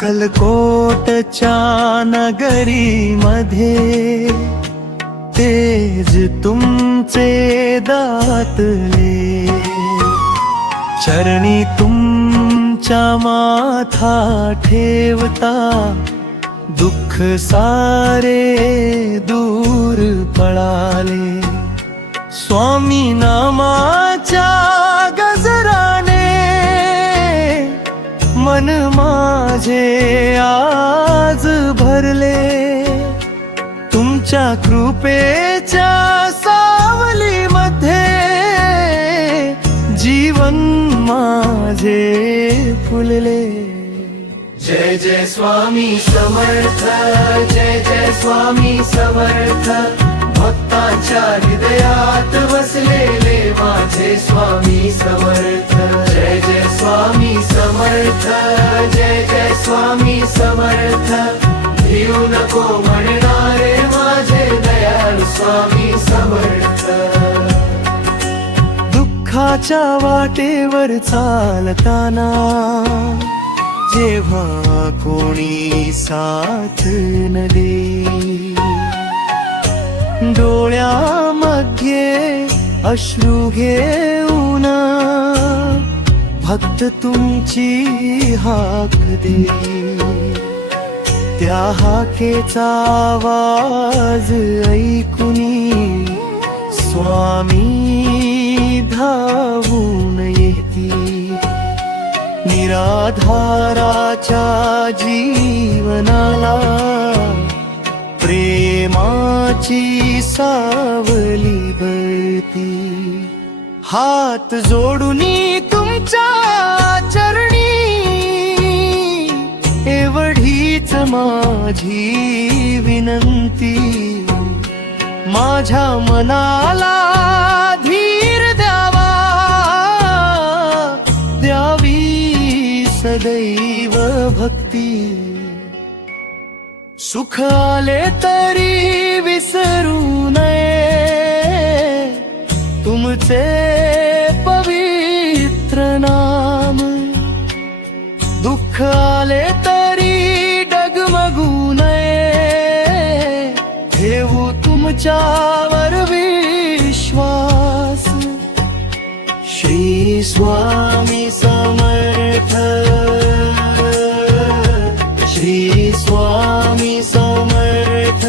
अक्कलकोटच्या नगरीमध्ये तेज तुमचे दातले, चरणी तुमच्या माथा ठेवता दुःख सारे दूर पळाले. स्वामी नामाच्या गजराने मन माझे आज भरले. तुमच्या कृपेच्या सावलीमध्ये जीवन माझे फुलले. जय जय स्वामी समर्थ, जय जय स्वामी समर्थ. भक्तांच्या हृदयात वसलेले माझे स्वामी समर्थ. जय जय स्वामी समर्थ, जय जय स्वामी समर्थ. भिऊ नको म्हणणारे माझे दयाळू स्वामी समर्थ. दुःखाच्या वाटेवर चालताना जेव्हा कोणी साथ न देई, डोळ्यामध्ये अश्रू घेऊन भक्त तुमची हाक दे. त्या हाकेचा आवाज ऐकुनी स्वामी धावून येती. निराधाराच्या जीवनाला प्रेमाची सावली बळती. हात जोडूनी तुमच्या चरणी एवढीच माझी विनंती. माझ्या मनाला धीर द्यावा, द्यावी सदैव भक्ती. सुख आले तरी विसरू नये तुमचे पवित्र नाम. दुःख आले तरी डगमगू नये, ठेवू तुमच्यावर विश्वास. श्री स्वामी समर्थ, श्री स्वामी समर्थ.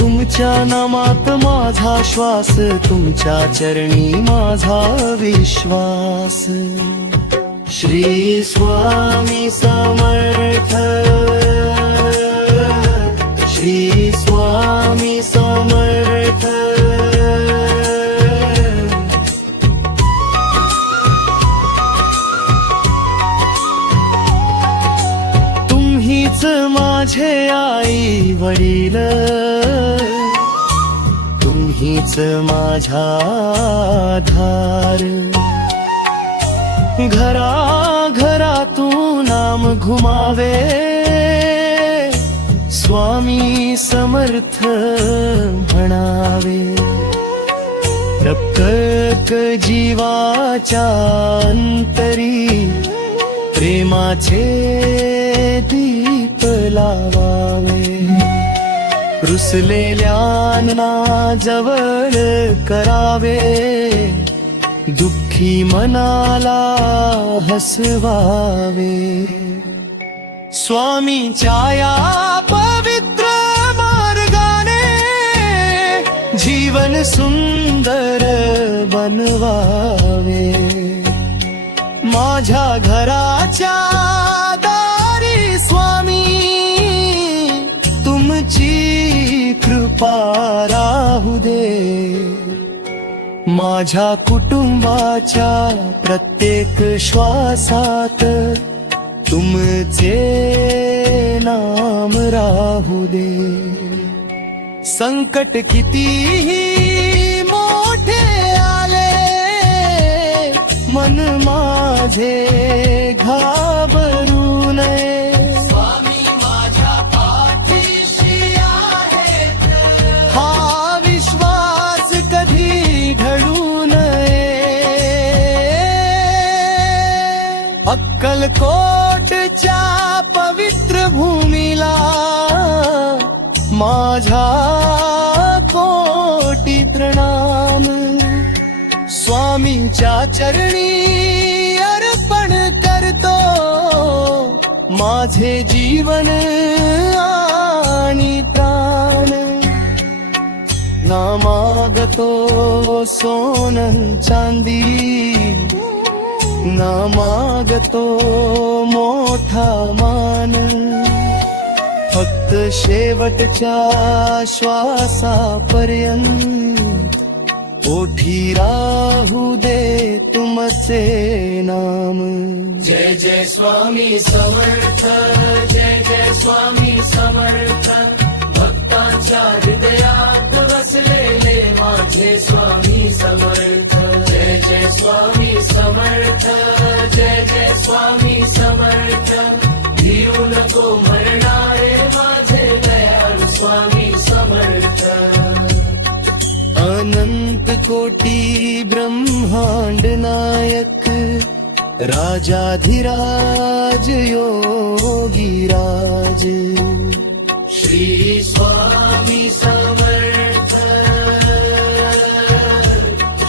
तुमच्या नामात माझा श्वास, तुमच्या चरणी माझा विश्वास. श्री स्वामी समर्थ, श्री स्वामी समर्थ. तुम्हीच माझे आई वडील, तुम्हीच माझा आधार. घराघरातून नाम घुमावे स्वामी समर्थ म्हणावे. प्रत्येक जीवाच्या अंतरी प्रेमाचे दीप लावावे. रुसलेल्यांना जवळ करावे, दुःखी मनाला हसवावे. स्वामींच्या या पवित्र मार्गाने जीवन सुंदर बनवावे. माझ्या घराच्या दारी स्वामी तुमची कृपा राहू दे. माझ्या कुटुंबाच्या प्रत्येक श्वासात तुमचे नाम राहू दे. संकट कितीही मोठे आले, मन माझे घाबरू नये. स्वामी माझ्या पाठीशी आहेत, हा विश्वास कधी ढळू नये. माझा कोटी प्रणाम स्वामींच्या चरणी अर्पण करतो माझे जीवन आणि प्राण ना मागतो सोनं चांदी ना मागतो मोठा मान फक्त शेवटच्या श्वासापर्यंत ओठी राहू दे तुमचे नाम. जय जय स्वामी समर्थ, जय जय स्वामी समर्थ, भक्तांच्या हृदयात वसलेले माझे स्वामी समर्थ. जय जय स्वामी समर्थ, जय जय स्वामी समर्थ, भिऊ नको मरणारे माझे दयाळू स्वामी समर्थ. अनंत कोटी ब्रह्मांड नायक राजाधिराज योगीराज श्री स्वामी समर्थ,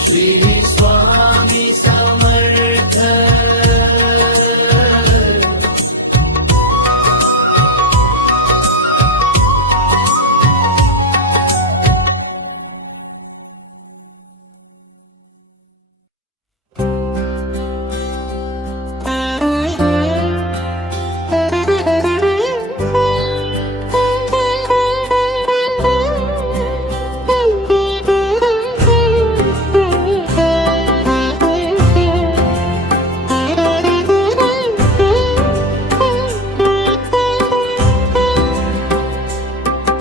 श्री स्वामी समर्थ.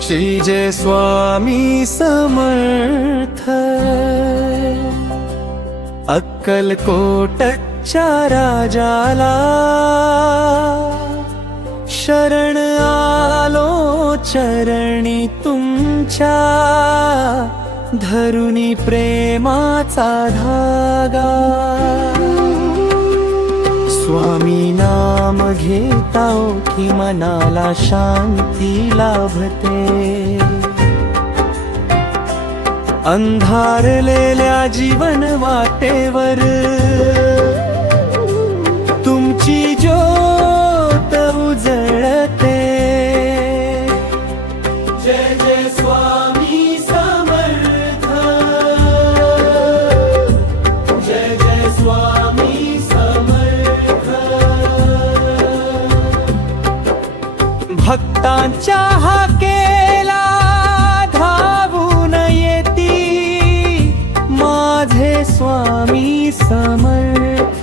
श्री जय स्वामी समर्थ अक्कलकोटच्या राजाला शरण आलो चरणी तुमच्या धरुनी प्रेमाचा धागा. स्वामी नाम घेता की मनाला शांती लाभते. अंधारलेल्या जीवन वाटेवर तुमची ज्योत उजळते. जय जय स्वामी समर्थ, जय जय स्वामी समर्थ. भक्तांच्या हाकेला धावून येती माझे स्वामी समर्थ.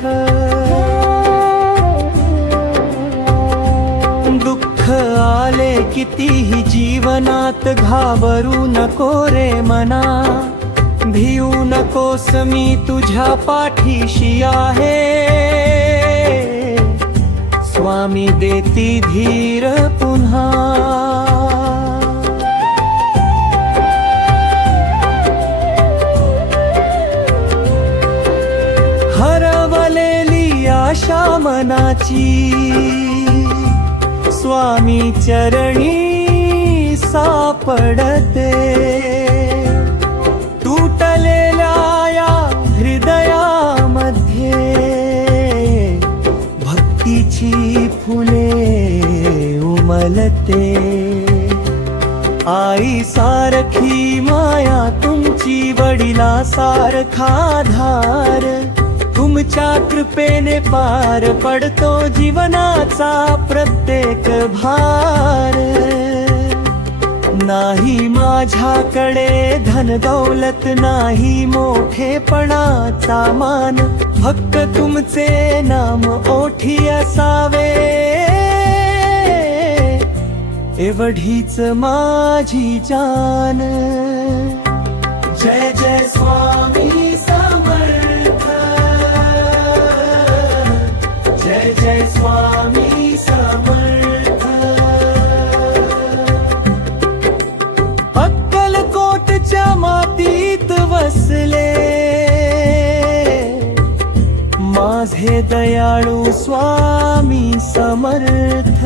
दुःख आले कितीही जीवनात घाबरू नको रे मना. भिऊ नकोस मी तुझ्या पाठीशी आहे. स्वामी देती धीर पुन्हा. हरवलेली आशा मनाची स्वामी चरणी सापडते. तुटलेल्या या हृदयामध्ये भक्तीची फुले उमलते. आई सारखी माया तुमची वडिला सारखा धार. तुमच्या कृपेने पार पडतो जीवनाचा प्रत्येक भार. नाही माझ्याकडे धन दौलत नाही मोठेपणाचा मान. फक्त तुमचे नाम ओठी असावे एवढीच माझी जान. जय जय स्वामी समर्थ, जय जय स्वामी समर्थ. अक्कलकोटच्या मातीत वसले माझे दयाळू स्वामी समर्थ.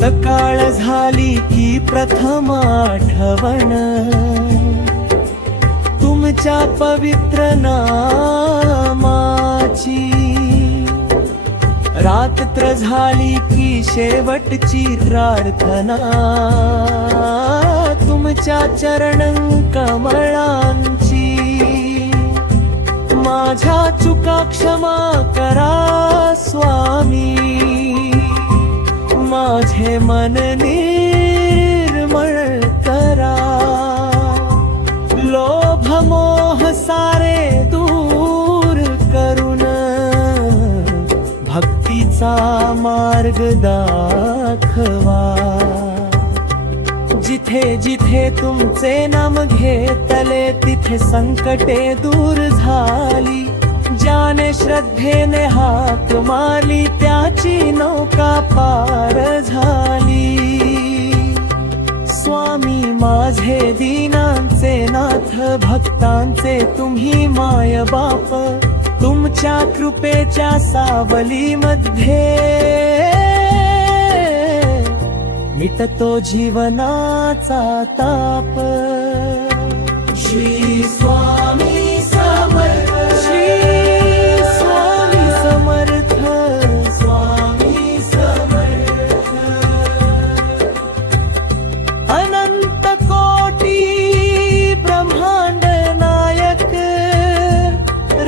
सकाळ झाली की प्रथम आठवण तुमच्या पवित्र नामाची, रात्र झाली की शेवटची प्रार्थना तुमच्या चरण कमळांची। माझ्या चुका क्षमा करा स्वामी, माझे मन निर्मळ करा, लोभ मोह सारे दूर करून भक्तीचा मार्ग दाखवा। जिथे जिथे तुमचे नाम घेतले तिथे संकटे दूर झाली, ज्याने श्रद्धेने हाक मारली त्याची नौका पार झाली। स्वामी माझे दीनांचे नाथ, भक्तांचे तुम्ही माय बाप, तुमच्या कृपेच्या सावलीमध्ये मिटतो जीवनाचा ताप। श्री स्वामी समर्थ, श्री स्वामी समर्थ, स्वामी समर्थ। अनंत कोटी ब्रह्मांड नायक,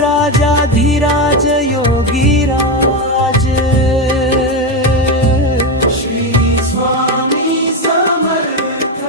राजाधिराज योगीराज, श्री स्वामी समर्थ।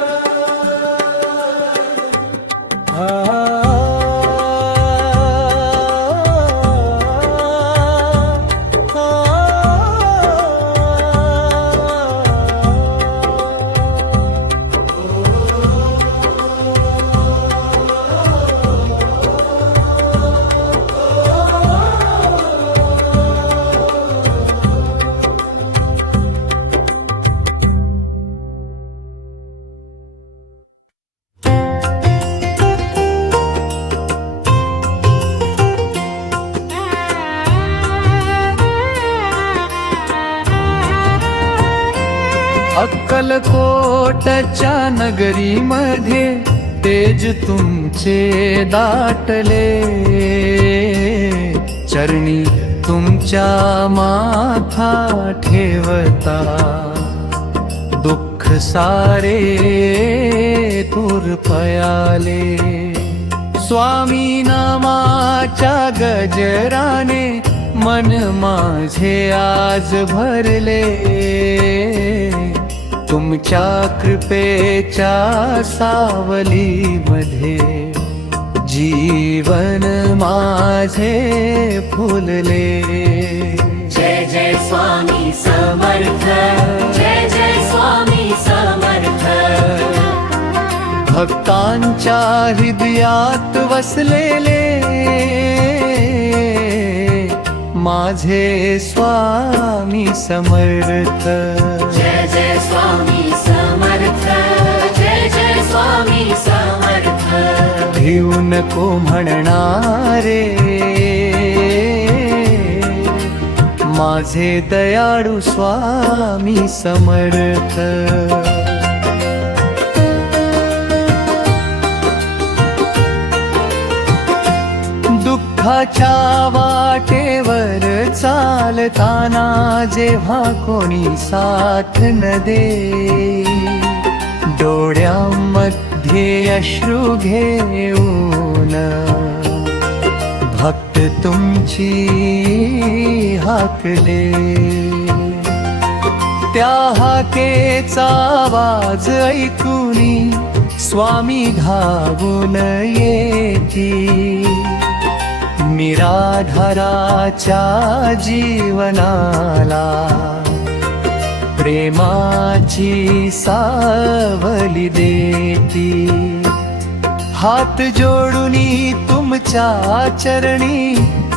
अक्कलकोटच्या नगरीमध्ये तेज तुमचे दाटले, चरणी तुमच्या माथा ठेवता दुःख सारे दूर पयाले। स्वामी नामाच्या गजराने मन माझे आज भरले, तुमच्या कृपेच्या सावलीमध्ये जीवन माझे फुलले। जय जय स्वामी समर्थ, जय जय स्वामी समर्थ। भक्तांच्या हृदयात वसलेले माझे स्वामी समर्थ। जय जय स्वामी समर्थ, जय जय स्वामी समर्थ। भिऊ नको म्हणणारे माझे दयाळू स्वामी समर्थ। दुःखाच्या वाटेवर चालताना जेव्हा कोणी साथ न दे, डोळ्यामध्ये अश्रू घेऊन भक्त तुमची हाकले, त्या हाकेचा आवाज ऐकूनी स्वामी धावून येती। निराधाराच्या जीवनाला प्रेमाची सावली देती। हात जोडूनी तुमच्या चरणी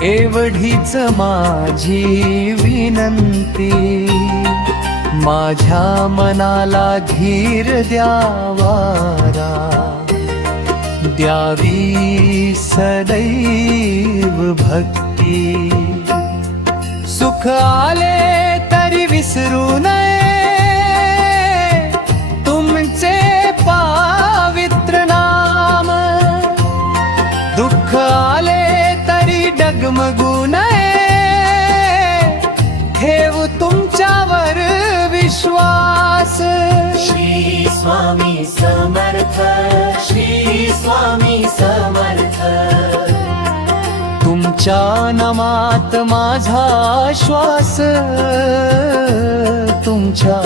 एवढीच माझी विनंती। माझ्या मनाला धीर द्यावारा, द्यावी सदैव भक्ती। सुख आले तरी विसरू नये, स्वामी समर्थ श्री स्वामी समर्थ तुमच्या नामात माझा श्वास तुमच्या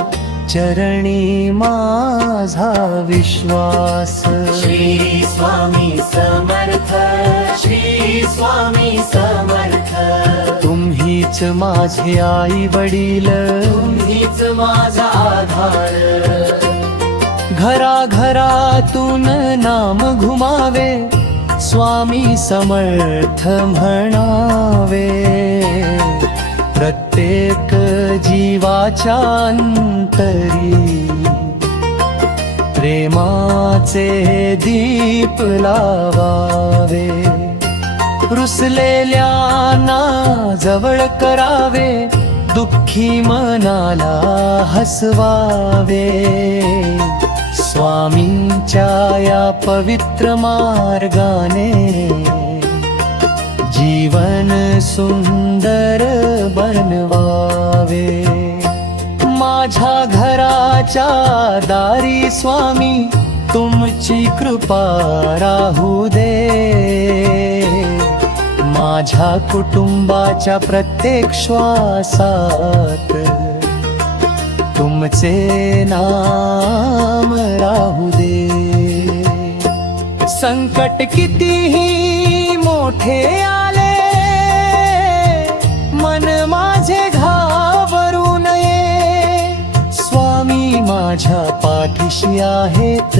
चरणी माझा विश्वास श्री स्वामी समर्थ श्री स्वामी समर्थ तुम्हीच माझे आई वडील तुम्हीच माझा आधार घराघरातून नाम घुमावे स्वामी समर्थ म्हणावे प्रत्येक जीवाच्या अंतरी प्रेमाचे दीप लावावे रुसलेल्यांना जवळ करावे दुःखी मनाला हसवावे स्वामींच्या या पवित्र मार्गाने जीवन सुंदर बनवावे माझ्या घराच्या दारी स्वामी तुमची कृपा राहू दे माझ्या कुटुंबाच्या प्रत्येक श्वासात तुमचे नाम राहू दे संकट कितीही मोठे आले मन माझे घाबरू नये स्वामी माझ्या पाठीशी आहेत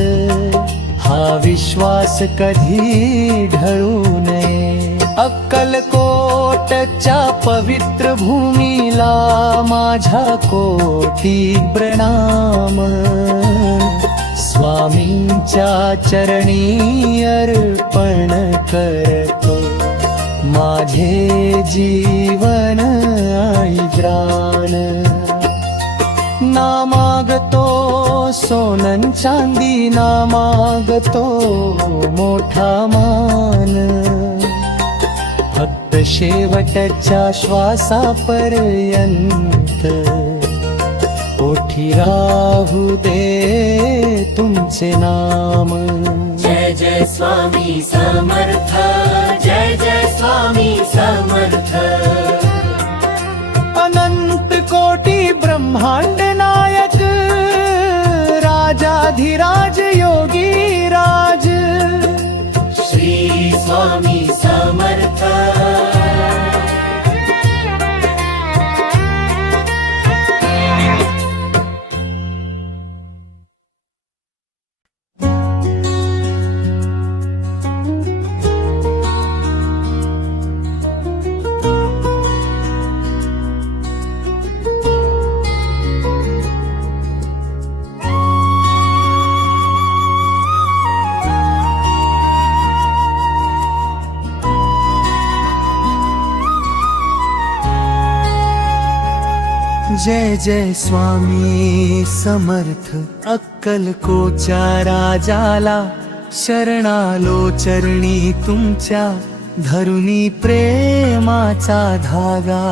हा विश्वास कधी ढळू नये अक्कलकोटच्या पवित्र भूमीला माझ्या कोटी प्रणाम स्वामींच्या चरणी अर्पण करतो माझे जीवन आई प्राण ना मागतो सोनं चांदी ना मागतो मोठा मान फक्त शेवटच्या श्वासापर्यंत ओठी राहू दे तुमचे नाम जय जय स्वामी समर्थ जय जय स्वामी समर्थ अनंत कोटी ब्रह्मांड नायक राजाधिराज योगी राज श्री स्वामी समर्थ जय जय स्वामी समर्थ अक्कलकोटच्या राजाला शरणालो चरणी तुमच्या धरुनी प्रेमाचा धागा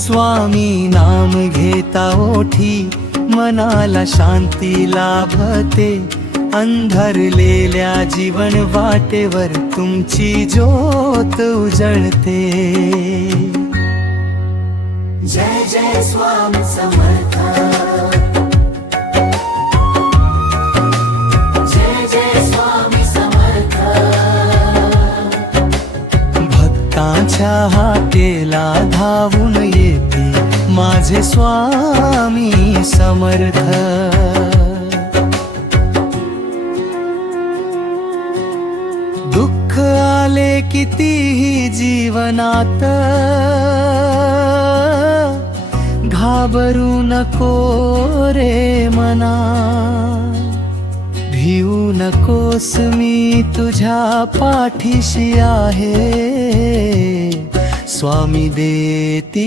स्वामी नाम घेता ओठी मनाला शांती लाभते अंधारलेल्या जीवन वाटेवर तुमची ज्योत उजळते जय जय स्वामी समर्थ जय जय स्वामी समर्थ भक्तांच्या हाकेला धावून येते माझे स्वामी समर्थ दुःख आले कितीही जीवनात घाबरू नको रे मना भिऊ नकोस मी तुझ्या पाठीशी आहे स्वामी देती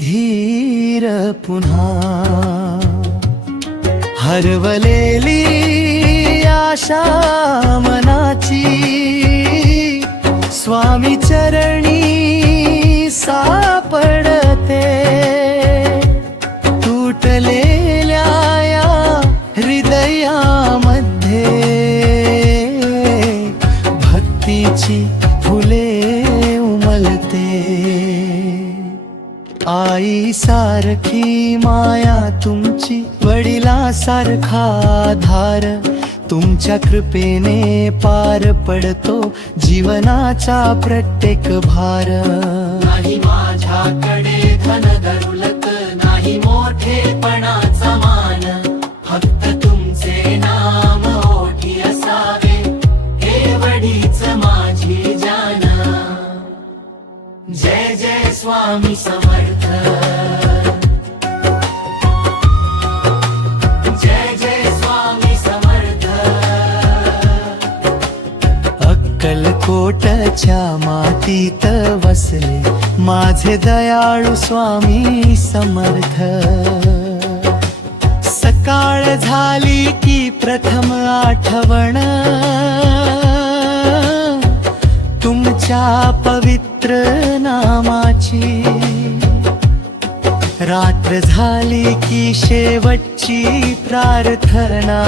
धीर पुन्हा हरवलेली आशा मनाची स्वामी चरणी सापडते तुटलेल्या आई सारखी माया तुमची, वडिलासारखा आधार, तुमच्या कृपेने पार पडतो जीवनाचा प्रत्येक भार. नाही माझ्याकडे धन दौलत, नाही मोठेपणाचा मान, फक्त तुमचे नाम ओठी असावे, एवढीच माझी जान. जय जय स्वामी समर्थ, जय जय स्वामी समर्थ. अक्कलकोटच्या मातीत वसले माझे दयाळू स्वामी समर्थ. सकाळ झाली की प्रथम आठवण तुमच्या पवित्र नामाची, रात्र झाली की शेवटची प्रार्थना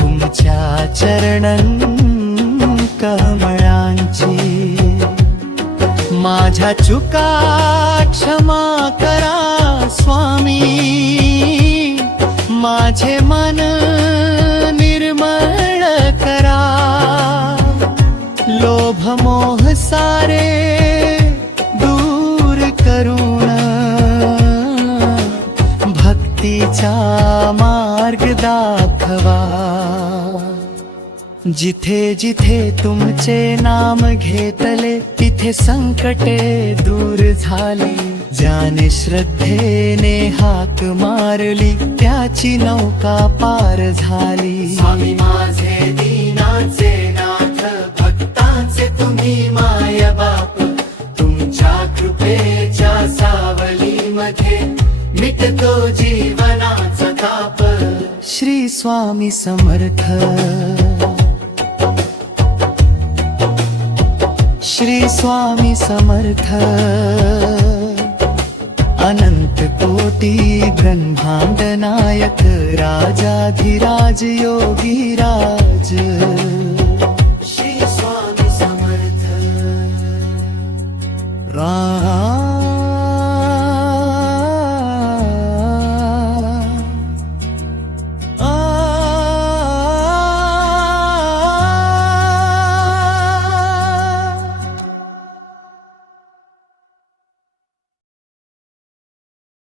तुमच्या चरणन कमळांची. माझ्या चुका क्षमा करा स्वामी, माझे मन निर्मळ करा, लोभ मोह सारे दूर करून भक्तीचा मार्ग दाखवा. जिथे जिथे तुमचे नाम घेतले तिथे संकटे दूर झाली, ज्याने श्रद्धेने हाक मारली त्याची नौका पार झाली. स्वामी माझे दीनाचे नाथ, भक्तांचे तुम्ही माय बाप, तुमच्या कृपेच्या सावलीमध्ये मिटतो जीवनाचा ताप. श्री स्वामी समर्थ, श्री स्वामी समर्थ. अनंत कोटी ब्रह्मांड नायक, राजाधिराज योगी राज.